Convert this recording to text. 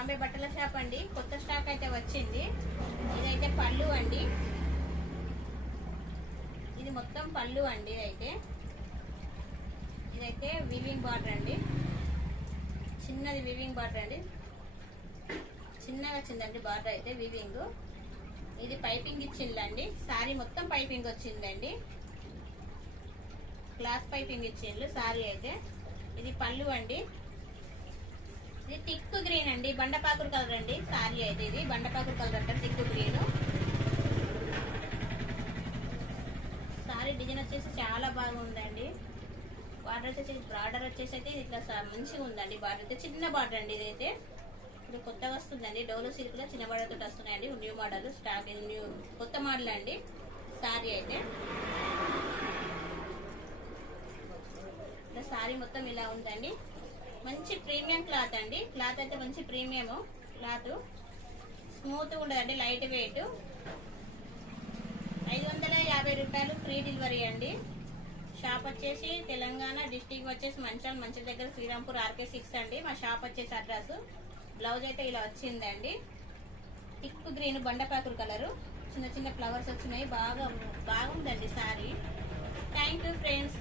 బాంబే బట్టల షాప్ అండి. కొత్త స్టాక్ అయితే వచ్చింది. ఇదైతే పళ్ళు అండి. ఇది మొత్తం పళ్ళు అండి. ఇదైతే వీవింగ్ బార్డర్ అండి. చిన్నది వీవింగ్ బార్డర్ అండి. చిన్నగా వచ్చిందండి బార్డర్ అయితే వీవింగ్. ఇది పైపింగ్ ఇచ్చిందండి. సారీ మొత్తం పైపింగ్ వచ్చిందండి. క్లాత్ పైపింగ్ ఇచ్చిండ్రు సారీ అయితే. ఇది పళ్ళు అండి. ఇది థిక్ గ్రీన్ అండి. బండపాకుడు కలర్ అండి. సారీ అయితే ఇది బండపాకుడు కలర్ అంటారు, థిక్ గ్రీన్. సారీ డిజైన్ వచ్చేసి చాలా బాగుందండి. బార్డర్ వచ్చేసి అయితే ఇట్లా మంచిగా ఉందండి. బార్డర్ అయితే చిన్న బార్డర్ అండి. ఇదైతే ఇప్పుడు కొత్తగా వస్తుందండి. డోలో సిల్క్ లో చిన్న బార్డర్ తోటి వస్తున్నాయండి. న్యూ మోడల్ స్టాక్, న్యూ కొత్త మోడల్ అండి. సారీ అయితే సారీ మొత్తం ఇలా ఉందండి. మంచి ప్రీమియం క్లాత్ అండి. క్లాత్ అయితే మంచి ప్రీమియం క్లాత్. స్మూత్ ఉండదండి, లైట్ వెయిట్. 550 రూపాయలు ఫ్రీ డెలివరీ అండి. షాప్ వచ్చేసి తెలంగాణ డిస్టిక్ వచ్చేసి మంచిర్యాల దగ్గర శ్రీరాంపూర్ RK6 అండి. మా షాప్ వచ్చేసి అడ్రస్. బ్లౌజ్ అయితే ఇలా వచ్చిందండి. థిక్ గ్రీన్ బండపాకుడు కలరు, చిన్న చిన్న ఫ్లవర్స్ వచ్చినాయి. బాగుందండి సారీ. Thank you friends.